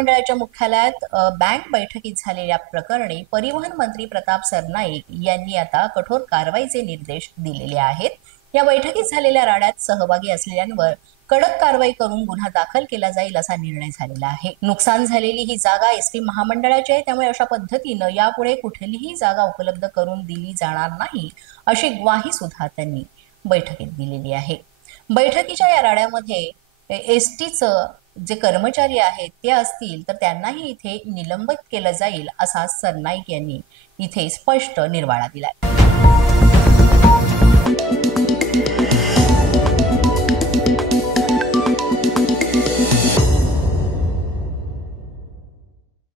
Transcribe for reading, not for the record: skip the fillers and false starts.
महामंडळाच्या मुख्यालयात बँक बैठकीत झालेल्या प्रकरणी परिवहन मंत्री प्रताप सरनाईक यांनी आता कठोर कारवाईचे निर्देश दिलेले आहेत। या बैठकीत झालेल्या राड्यात सहभागी असलेल्यांवर कडक कारवाई करून गुन्हा दाखल केला जाईल असा निर्णय झालेला आहे। नुकसान झालेली ही जागा एसटी महामंडळाची आहे, त्यामुळे अशा पद्धतीनं यापुढे कुठलीही जागा उपलब्ध करून दिली जाणार नाही अशी ग्वाही सुद्धा त्यांनी बैठकीत दिलेली आहे। बैठकीच्या या राड्यामध्ये एसटीचं जे कर्मचारी आहेत ते असतील तर त्यांनाही इथे निलंबित केलं जाईल असा सरनाईक यांनी इथे स्पष्ट निर्वाळा दिलाय।